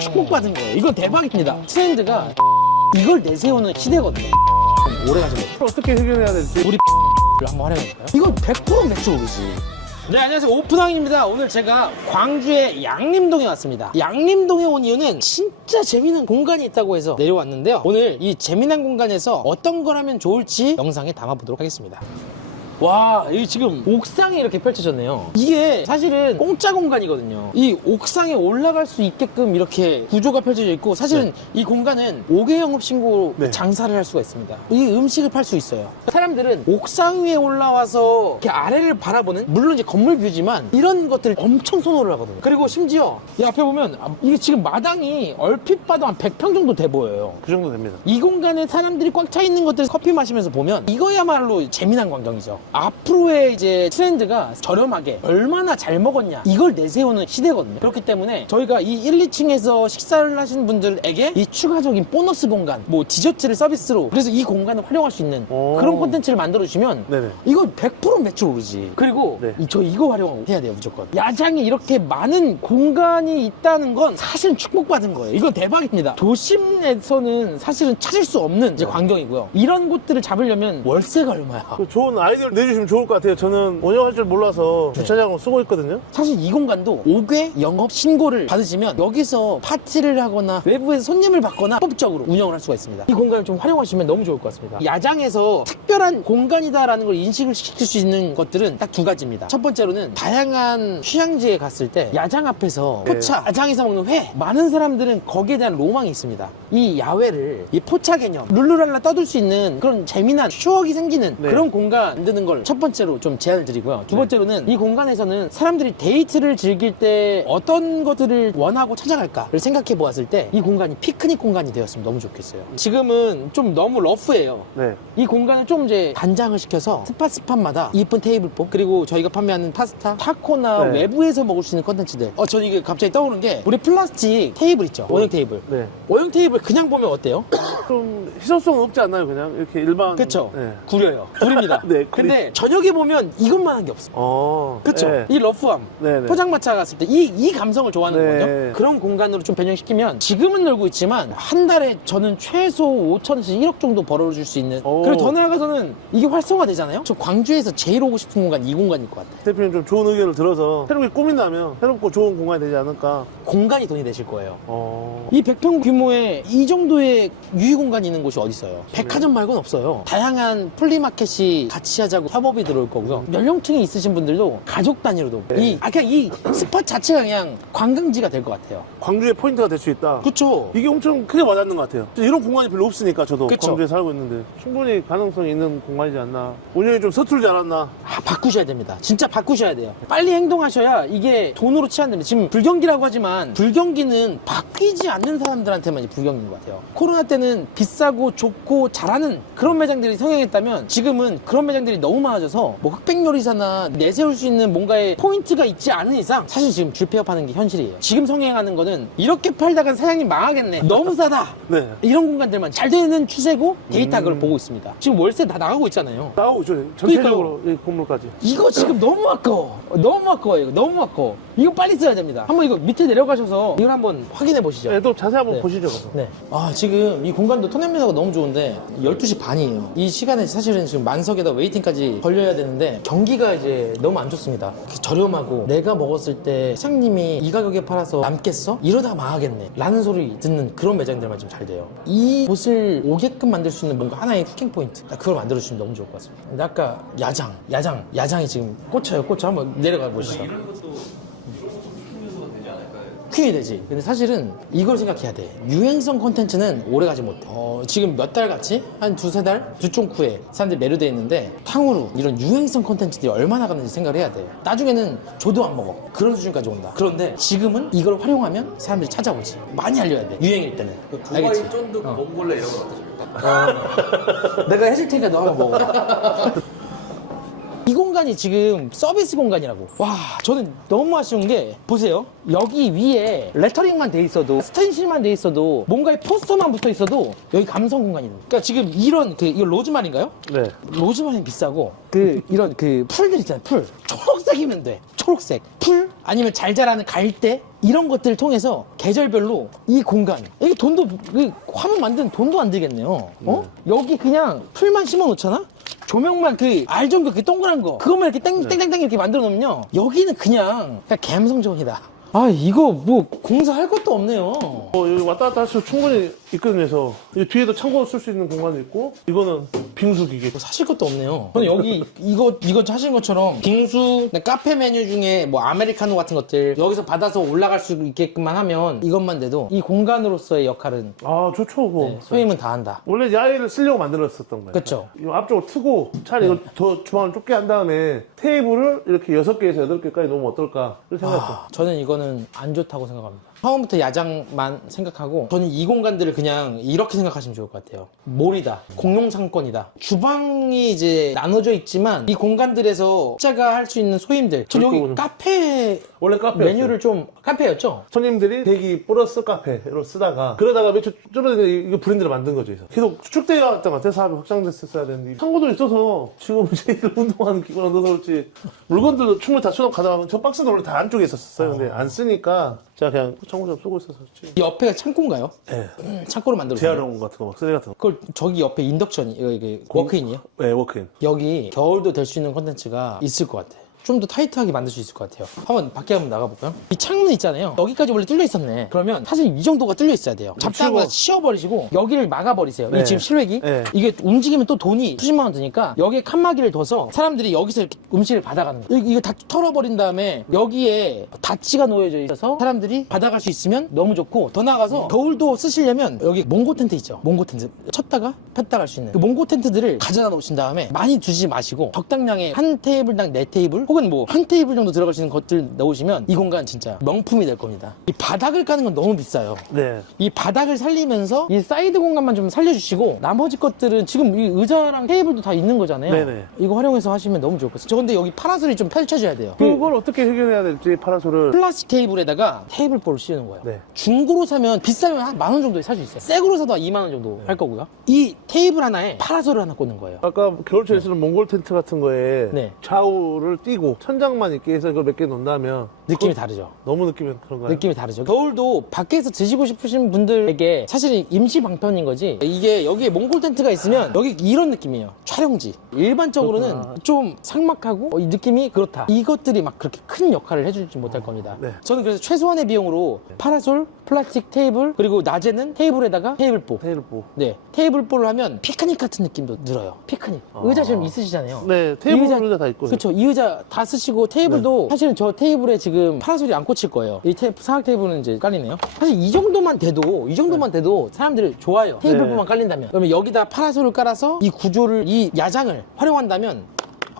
축복받은 거예요. 이건 대박입니다. 트렌드가 이걸 내세우는 시대거든요. 오래가지 못해. 어떻게 해결해야 될지 우리 한번 활용해볼까요? 이건 100% 매출 오르지. 네, 안녕하세요. 오픈왕입니다. 오늘 제가 광주의 양림동에 왔습니다. 양림동에 온 이유는 진짜 재미난 공간이 있다고 해서 내려왔는데요. 오늘 이 재미난 공간에서 어떤 걸 하면 좋을지 영상에 담아보도록 하겠습니다. 와, 여기 지금 옥상이 이렇게 펼쳐졌네요. 이게 사실은 공짜 공간이거든요. 이 옥상에 올라갈 수 있게끔 이렇게 구조가 펼쳐져 있고, 사실은 이 공간은 5개 영업 신고로 장사를 할 수가 있습니다. 이 음식을 팔 수 있어요. 사람들은 옥상 위에 올라와서 이렇게 아래를 바라보는, 물론 이제 건물 뷰지만 이런 것들을 엄청 선호를 하거든요. 그리고 심지어 이 앞에 보면 이게 지금 마당이 얼핏 봐도 한 100평 정도 돼 보여요. 그 정도 됩니다. 이 공간에 사람들이 꽉 차 있는 것들 커피 마시면서 보면 이거야말로 재미난 광경이죠. 앞으로의 이제 트렌드가 저렴하게 얼마나 잘 먹었냐, 이걸 내세우는 시대거든요. 그렇기 때문에 저희가 이 1, 2층에서 식사를 하시는 분들에게 이 추가적인 보너스 공간, 뭐 디저트를 서비스로, 그래서 이 공간을 활용할 수 있는 그런 콘텐츠를 만들어 주시면 이거 100% 매출 오르지. 그리고 저 이거 활용해야 돼요, 무조건. 야장에 이렇게 많은 공간이 있다는 건 사실은 축복받은 거예요. 이건 대박입니다. 도심에서는 사실은 찾을 수 없는 이제 광경이고요. 이런 곳들을 잡으려면 월세가 얼마야? 좋은 아이디어를 내주시면 좋을 것 같아요. 저는 운영할 줄 몰라서 주차장을 쓰고 있거든요. 사실 이 공간도 5개 영업 신고를 받으시면 여기서 파티를 하거나 외부에서 손님을 받거나 합법적으로 운영을 할 수가 있습니다. 이 공간을 좀 활용하시면 너무 좋을 것 같습니다. 야장에서 특별한 공간이다라는 걸 인식을 시킬 수 있는 것들은 딱 두 가지입니다. 첫 번째로는 다양한 휴양지에 갔을 때 야장 앞에서 포차, 야장에서 먹는 회, 많은 사람들은 거기에 대한 로망이 있습니다. 이 야외를 이 포차 개념, 룰루랄라 떠들 수 있는 그런 재미난 추억이 생기는 그런 공간 만드는 걸 첫 번째로 좀 제안을 드리고요. 두 번째로는 이 공간에서는 사람들이 데이트를 즐길 때 어떤 것들을 원하고 찾아갈까를 생각해 보았을 때 이 공간이 피크닉 공간이 되었으면 너무 좋겠어요. 지금은 좀 너무 러프해요. 이 공간을 좀 이제 단장을 시켜서 스팟마다 이쁜 테이블복, 그리고 저희가 판매하는 파스타, 타코나 외부에서 먹을 수 있는 컨텐츠들. 저는 이게 갑자기 떠오른 게, 우리 플라스틱 테이블 있죠? 원형 테이블. 원형 테이블 그냥 보면 어때요? 좀 희소성 없지 않나요? 그냥 이렇게 일반. 그쵸? 구려요. 구립니다. 근데 저녁에 보면 이것만한 게 없어. 그쵸? 이 러프함. 포장마차 갔을 때 이 감성을 좋아하는 거거든요. 그런 공간으로 좀 변형시키면, 지금은 놀고 있지만 한 달에 저는 최소 5천에서 1억 정도 벌어줄 수 있는, 그리고 더 나아가서는 이게 활성화되잖아요. 저 광주에서 제일 오고 싶은 공간 이 공간일 것 같아요. 대표님 좀 좋은 의견을 들어서 새롭게 꾸민다면 새롭고 좋은 공간이 되지 않을까. 공간이 돈이 되실 거예요. 이 100평 규모의 이 정도의 유휴 공간이 있는 곳이 어디 있어요? 백화점 말고는 없어요. 다양한 플리마켓이 같이 하자고 협업이 들어올 거고요. 연령층이 있으신 분들도 가족 단위로도 그냥 이 스팟 자체가 그냥 관광지가 될 것 같아요. 광주의 포인트가 될 수 있다. 그쵸? 이게 엄청 크게 와닿는 것 같아요. 이런 공간이 별로 없으니까 저도 그쵸? 광주에 살고 있는데 충분히 가능성이 있는 공간이지 않나. 운영이 좀 서툴지 않았나. 바꾸셔야 됩니다. 진짜 바꾸셔야 돼요. 빨리 행동하셔야 이게 돈으로 치환됩니다. 지금 불경기라고 하지만 불경기는 바뀌지 않는 사람들한테만 이제 불경기인 것 같아요. 코로나 때는 비싸고 좋고 잘하는 그런 매장들이 성행했다면, 지금은 그런 매장들이 너무 많아져서 뭐 흑백요리사나 내세울 수 있는 뭔가의 포인트가 있지 않은 이상 사실 지금 줄폐업하는 게 현실이에요. 지금 성행하는 거는 이렇게 팔다간 사장님 망하겠네, 너무 싸다, 이런 공간들만 잘 되는 추세고 데이터 그걸 보고 있습니다. 지금 월세 다 나가고 있잖아요. 나오고 있죠. 전체적으로 이 건물까지. 이거 지금 너무 아까워. 너무 아까워요. 이거 너무 아까워. 이거 빨리 써야 됩니다. 한번 이거 밑에 내려가셔서 이걸 한번 확인해 보시죠. 또 자세히 한번 보시죠. 지금 이 공간도 토네미너가 너무 좋은데 12시 반이에요. 이 시간에 사실은 지금 만석에다 웨이팅까지 걸려야 되는데 경기가 이제 너무 안 좋습니다. 저렴하고 내가 먹었을 때 사장님이 이 가격에 팔아서 남겠어? 이러다가 망하겠네 라는 소리 듣는 그런 매장들만 좀 잘 돼요. 이 곳을 오게끔 만들 수 있는 뭔가 하나의 후킹 포인트, 그걸 만들어 주시면 너무 좋을 것 같습니다. 근데 아까 야장이 지금 꽂혀요. 한번 내려가 보시죠. 퀸이 되지. 근데 사실은 이걸 생각해야 돼. 유행성 콘텐츠는 오래가지 못해. 지금 몇 달 갔지? 한 두세 달? 두쫑쿠에 사람들이 매료되어 있는데, 탕후루 이런 유행성 콘텐츠들이 얼마나 가는지 생각을 해야 돼. 나중에는 줘도 안 먹어. 그런 수준까지 온다. 그런데 지금은 이걸 활용하면 사람들이 찾아오지. 많이 알려야 돼. 유행일 때는. 알겠지? 두바이 쫀득 몽골레 이런 거 어떠십니까? 내가 해줄 테니까 너 한번 먹어. 이 공간이 지금 서비스 공간이라고. 와, 저는 너무 아쉬운 게, 보세요. 여기 위에 레터링만 돼 있어도, 스텐실만 돼 있어도, 뭔가의 포스터만 붙어 있어도 여기 감성 공간이에요. 그러니까 지금 이런 이거 로즈마리인가요? 로즈마리는 비싸고, 이런 풀들 있잖아요. 풀 초록색이면 돼. 초록색 풀, 아니면 잘 자라는 갈대, 이런 것들을 통해서 계절별로 이 공간, 이게 돈도, 이 화면 만드는 돈도 안 들겠네요. 여기 그냥 풀만 심어 놓잖아? 조명만 그 알전구 그 동그란 거 그것만 이렇게 땡땡땡땡 이렇게 만들어 놓으면요, 여기는 그냥 갬성존이다. 아, 이거 뭐 공사할 것도 없네요. 여기 왔다 갔다 할 수 충분히 있거든요. 그래서 이 뒤에도 창고 쓸 수 있는 공간도 있고, 이거는 빙수 기계. 뭐 사실 것도 없네요. 저는 여기 이거 하신 것처럼 빙수, 카페 메뉴 중에 뭐 아메리카노 같은 것들 여기서 받아서 올라갈 수 있게끔만 하면 이것만 돼도 이 공간으로서의 역할은 아, 좋죠. 그거. 네, 소임은 다 한다. 원래 야외를 쓰려고 만들었었던 거예요. 그쵸. 이 앞쪽으로 트고 차라리 이거 더 주방을 좁게 한 다음에 테이블을 이렇게 6개에서 8개까지 놓으면 어떨까 이렇게 생각했어요. 저는 이거는 안 좋다고 생각합니다. 처음부터 야장만 생각하고, 저는 이 공간들을 그냥 이렇게 생각하시면 좋을 것 같아요. 몰이다. 공용 상권이다. 주방이 이제 나눠져 있지만 이 공간들에서 각자가 할 수 있는 소임들. 전 여기 그렇구나. 카페 원래 카페였어요. 메뉴를 좀 카페였죠? 손님들이 대기 플러스 카페로 쓰다가 그러다가 며칠 줄어들어 이거 브랜드를 만든 거죠. 그래서 계속 축대가 왔던 것 같아요. 사업이 확장됐었어야 되는데 창고도 있어서 지금 저희들 운동하는 기구랑 넣어서 그렇지 물건들도 충분히 다 수납 가능하면 저 박스는 원래 다 안쪽에 있었어요. 근데 안 쓰니까 제가 그냥 창고 좀 쓰고 있어서 그렇지. 이 옆에가 창고인가요? 네. 창고로 만들었어요. 재활용 같은 거 막 쓰레기 같은 거. 그걸 저기 옆에 인덕션이 이게 워크인이에요? 네, 워크인. 여기 겨울도 될 수 있는 콘텐츠가 있을 것 같아. 좀 더 타이트하게 만들 수 있을 것 같아요. 한번 밖에 한번 나가볼까요? 이 창문 있잖아요. 여기까지 원래 뚫려 있었네. 그러면 사실 이 정도가 뚫려 있어야 돼요. 잡다한 거 치워버리시고 여기를 막아버리세요. 네. 이 지금 실외기? 네. 이게 움직이면 또 돈이 수십만 원 드니까 여기에 칸막이를 둬서 사람들이 여기서 이렇게 음식을 받아가는 거예요. 이거 다 털어버린 다음에 여기에 다치가 놓여져 있어서 사람들이 받아갈 수 있으면 너무 좋고, 더 나아가서 겨울도 쓰시려면 여기 몽고 텐트 있죠. 몽고 텐트 쳤다가 폈다 갈 수 있는 그 몽고 텐트들을 가져다 놓으신 다음에 많이 두지 마시고 적당량의 한 테이블당 4테이블 혹은 뭐 한 테이블 정도 들어갈 수 있는 것들 넣으시면 이 공간 진짜 명품이 될 겁니다. 이 바닥을 까는 건 너무 비싸요. 네. 이 바닥을 살리면서 이 사이드 공간만 좀 살려주시고 나머지 것들은 지금 이 의자랑 테이블도 다 있는 거잖아요. 네네. 이거 활용해서 하시면 너무 좋을 것 같아요. 저 근데 여기 파라솔이 좀 펼쳐져야 돼요. 그걸 어떻게 해결해야 될지 파라솔을. 플라스틱 테이블에다가 테이블볼을 씌우는 거예요. 네. 중고로 사면 비싸면 한 10,000원 정도에 살 수 있어요. 새 거로 사도 한 20,000원 정도 할 거고요. 이 테이블 하나에 파라솔을 하나 꽂는 거예요. 아까 겨울철에 쓰는 몽골 텐트 같은 거에 네. 좌우를 띄고 천장만 있게 해서 이걸 몇 개 놓는다면 느낌이 다르죠. 너무 느낌이 그런가요? 느낌이 다르죠. 겨울도 밖에서 드시고 싶으신 분들에게 사실은 임시 방편인 거지, 이게 여기에 몽골 텐트가 있으면 여기 이런 느낌이에요. 촬영지. 일반적으로는 그렇구나. 좀 삭막하고 이 느낌이 그렇다. 이것들이 막 그렇게 큰 역할을 해주지 못할 겁니다. 네. 저는 그래서 최소한의 비용으로 파라솔, 플라스틱 테이블, 그리고 낮에는 테이블에다가 테이블보. 테이블보. 네, 테이블보를 하면 피크닉 같은 느낌도 들어요. 피크닉. 의자 지금 있으시잖아요. 네, 테이블 이 의자 다 있고. 그렇죠. 이 의자 다 쓰시고 테이블도 사실은 저 테이블에 지금 파라솔이 안 꽂힐 거예요. 이 사각 테이블은 이제 깔리네요. 사실 이 정도만 돼도 사람들이 좋아요. 테이블만 깔린다면. 그러면 여기다 파라솔을 깔아서 이 구조를, 이 야장을 활용한다면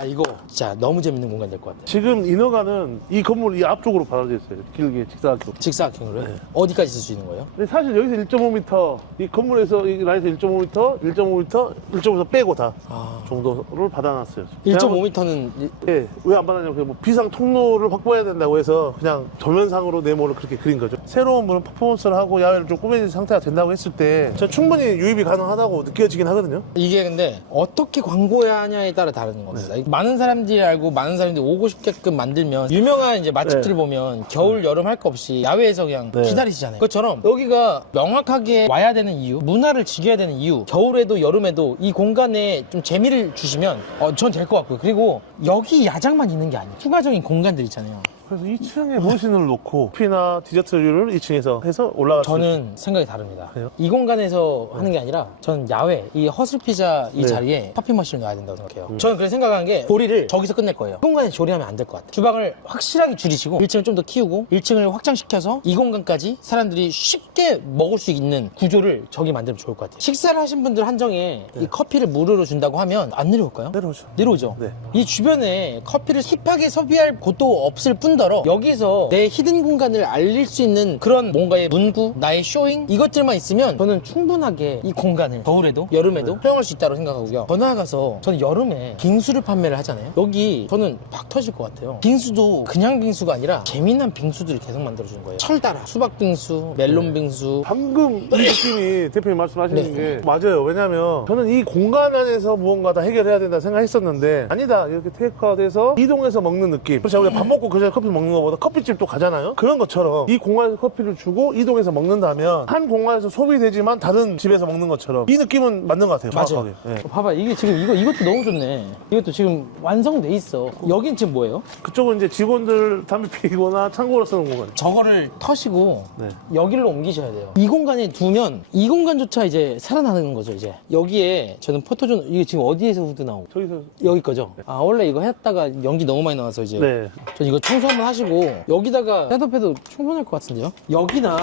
아, 이거 진짜 너무 재밌는 공간 될 것 같아요. 지금 인허가는 이 건물 이 앞쪽으로 받아져 있어요. 길게 직사각으로. 직사각형으로 네. 어디까지 쓸 수 있는 거예요? 근데 사실 여기서 1.5m, 이 건물에서 이 라인에서 1.5m, 1.5m, 1.5m 빼고 다 아, 정도를 받아놨어요. 1.5m는 예, 왜 안 받았냐면 뭐 비상 통로를 확보해야 된다고 해서 그냥 도면상으로 네모를 그렇게 그린 거죠. 새로운 물은 퍼포먼스를 하고 야외를 좀 꾸며진 상태가 된다고 했을 때 저 충분히 유입이 가능하다고 느껴지긴 하거든요. 이게 근데 어떻게 광고하냐에 따라 다른 겁니다. 많은 사람들이 알고 많은 사람들이 오고 싶게끔 만들면 유명한 이제 맛집들 네. 보면 겨울 여름 할 거 없이 야외에서 그냥 네. 기다리시잖아요. 그것처럼 여기가 명확하게 와야 되는 이유, 문화를 즐겨야 되는 이유, 겨울에도 여름에도 이 공간에 좀 재미를 주시면 전 될 것 같고요. 그리고 여기 야장만 있는 게 아니에요. 추가적인 공간들 있잖아요. 그래서 2층에 모신을 놓고 커피나 디저트류를 2층에서 해서 올라갈 수 저는 생각이 다릅니다. 그래요? 이 공간에서 하는 게 아니라 저는 야외, 이 허슬피자 이 네. 자리에 커피 머신을 놔야 된다고 생각해요. 저는 그래서 생각한 게 조리를 저기서 끝낼 거예요. 이 공간에 조리하면 안 될 것 같아요. 주방을 확실하게 줄이시고 1층을 좀 더 키우고 1층을 확장시켜서 이 공간까지 사람들이 쉽게 먹을 수 있는 구조를 저기 만들면 좋을 것 같아요. 식사를 하신 분들 한정에 이 커피를 무료로 준다고 하면 안 내려올까요? 내려오죠. 내려오죠. 네. 이 주변에 커피를 힙하게 소비할 곳도 없을 뿐더러 여기서 내 히든 공간을 알릴 수 있는 그런 뭔가의 문구, 나의 쇼잉 이것들만 있으면 저는 충분하게 이 공간을 겨울에도 여름에도 활용할 수 있다고 생각하고요. 더 나아가서 저는 여름에 빙수를 판매를 하잖아요. 여기 저는 막 터질 것 같아요. 빙수도 그냥 빙수가 아니라 재미난 빙수들을 계속 만들어주는 거예요. 철따라 수박 빙수, 멜론 빙수. 방금 이 느낌이 대표님 말씀하시는 네. 게 맞아요. 왜냐면 저는 이 공간 안에서 무언가 다 해결해야 된다 생각했었는데 아니다. 이렇게 테이크아웃해서 이동해서 먹는 느낌. 그래서 우리가 밥 먹고 그 자리에 커피 커피 먹는 것보다 커피집 또 가잖아요. 그런 것처럼 이 공간에서 커피를 주고 이동해서 먹는다면 한 공간에서 소비되지만 다른 집에서 먹는 것처럼 이 느낌은 맞는 것 같아요. 맞아요. 정확하게. 예. 봐봐, 이게 지금 이것도 너무 좋네. 이것도 지금 완성돼 있어. 여긴 지금 뭐예요? 그쪽은 이제 직원들 담배 피거나 창고로 쓰는 공간. 저거를 터시고 네. 여기로 옮기셔야 돼요. 이 공간에 두면 이 공간조차 이제 살아나는 거죠. 이제 여기에 저는 포토존, 이게 지금 어디에서 후드 나오고 저기서 여기 거죠? 아, 원래 이거 했다가 연기 너무 많이 나와서 이제 네. 전 이거 청소 한번 하시고 여기다가 셋업해도 충분할 것 같은데요? 여기나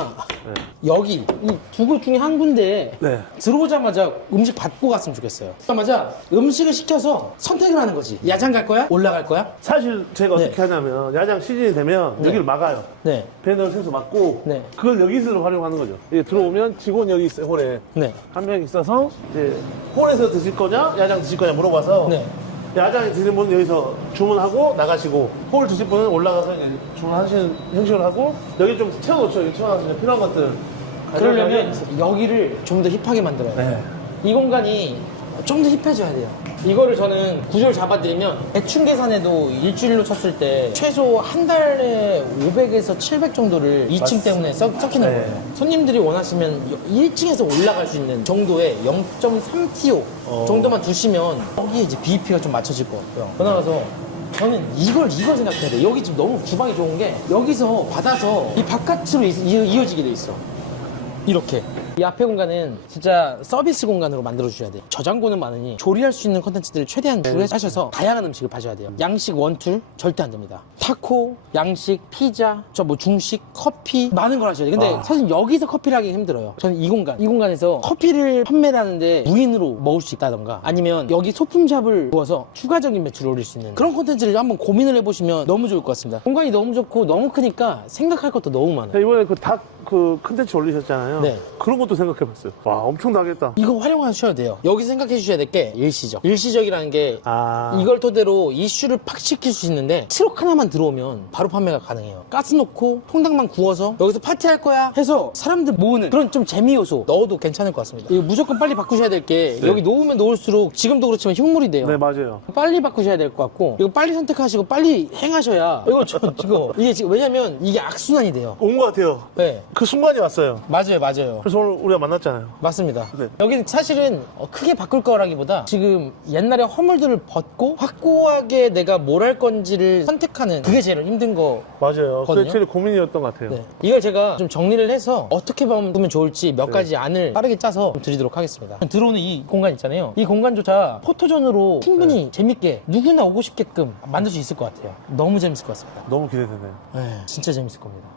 네. 여기 이 두 곳 중에 한 군데에 네. 들어오자마자 음식 받고 갔으면 좋겠어요. 들어오자마자 음식을 시켜서 선택을 하는 거지. 야장 갈 거야? 올라갈 거야? 사실 제가 네. 어떻게 하냐면 야장 시즌이 되면 네. 여기를 막아요. 네. 배너를 세서 막고 네. 그걸 여기서 활용하는 거죠. 이제 들어오면 직원 여기 있어요. 홀에 네. 한 명 있어서 이제 홀에서 드실 거냐 야장 드실 거냐 물어봐서 네. 야장에 드시는 분은 여기서 주문하고 나가시고 홀 드실 분은 올라가서 이제 주문하시는 형식으로 하고 여기 좀 채워놓죠. 여기 채워놔서 이제 필요한 것들 그러려면 가져가면 여기를 좀 더 힙하게 만들어야 돼요. 네. 이 공간이 좀 더 힙해져야 돼요. 이거를 저는 구조를 잡아드리면 대충 계산해도 일주일로 쳤을 때 최소 한 달에 500에서 700 정도를 2층 때문에 썩히는 네. 거예요. 손님들이 원하시면 1층에서 올라갈 수 있는 정도의 0.3TO 정도만 두시면 거기에 이제 BEP가 좀 맞춰질 것 같고요. 그러나가서 저는 이걸 생각해야 돼. 여기 지금 너무 주방이 좋은 게 여기서 받아서 이 바깥으로 이어지게 돼 있어. 이렇게. 이 앞에 공간은 진짜 서비스 공간으로 만들어 주셔야 돼요. 저장고는 많으니 조리할 수 있는 콘텐츠들을 최대한 하셔서 다양한 음식을 파셔야 돼요. 양식 원툴 절대 안 됩니다. 타코, 양식, 피자, 저 뭐 중식, 커피 많은 걸 하셔야 돼요. 근데 사실 여기서 커피를 하기 힘들어요. 저는 이 공간에서 커피를 판매를 하는데 무인으로 먹을 수 있다던가 아니면 여기 소품샵을 부어서 추가적인 매출을 올릴 수 있는 그런 콘텐츠를 한번 고민을 해보시면 너무 좋을 것 같습니다. 공간이 너무 좋고 너무 크니까 생각할 것도 너무 많아요. 이번에 그 닭 그 컨텐츠 올리셨잖아요. 네. 그런 것도 생각해봤어요. 와 엄청 나겠다. 이거 활용하셔야 돼요. 여기서 생각해 주셔야 될 게 일시적. 일시적이라는 게 아 이걸 토대로 이슈를 팍 시킬 수 있는데 트럭 하나만 들어오면 바로 판매가 가능해요. 가스 넣고 통닭만 구워서 여기서 파티할 거야 해서 사람들 모으는 그런 좀 재미 요소 넣어도 괜찮을 것 같습니다. 이거 무조건 빨리 바꾸셔야 될 게 네. 여기 놓으면 놓을수록 지금도 그렇지만 흉물이 돼요. 네 맞아요. 빨리 바꾸셔야 될 것 같고 이거 빨리 선택하시고 빨리 행하셔야 이거 지금 이게 지금 왜냐면 이게 악순환이 돼요. 온 것 같아요. 네. 그 순간이 왔어요. 맞아요. 그래서 오늘 우리가 만났잖아요. 맞습니다. 네. 여기는 사실은 크게 바꿀 거라기보다 지금 옛날에 허물들을 벗고 확고하게 내가 뭘 할 건지를 선택하는 그게 제일 힘든 거. 맞아요. 거든요? 그게 제일 고민이었던 것 같아요. 네. 이걸 제가 좀 정리를 해서 어떻게 바꾸면 좋을지 몇 가지 안을 빠르게 짜서 좀 드리도록 하겠습니다. 들어오는 이 공간 있잖아요. 이 공간조차 포토존으로 충분히 재밌게 누구나 오고 싶게끔 만들 수 있을 것 같아요. 너무 재밌을 것 같습니다. 너무 기대되네요. 네, 진짜 재밌을 겁니다.